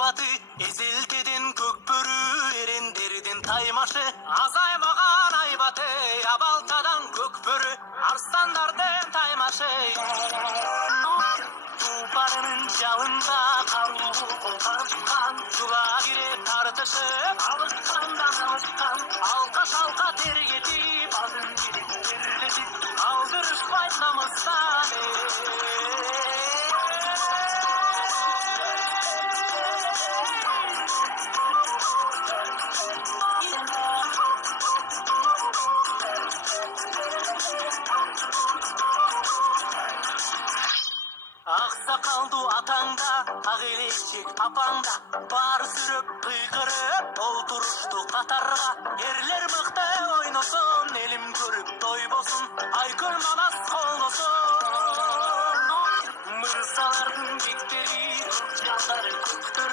айбаты, эзелтеден көкбөрү, эрендерден таймашы, азаймаған айбаты, абалтадан көкбөрү, арстандарден таймашы. Тұлпарының жалында қару қолтарқан, жуа кире тартышып, алысқандан алысқан, алқа-шалқа тергетіп, алдын келіп алдырышпай намыстан. Ақсақалды атаңда, ағелешек апаңда, бар сүріп, қиқырып, отырышты қатарға. Ерлер мықты ойносын, елім көріп той болсын, айкөл манас қолнысын. Мырзалардың бектері, жандары көктір,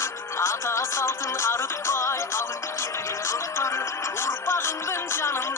ата салтын арытпай, алып келген көктір, ұрпағыңдың жанында.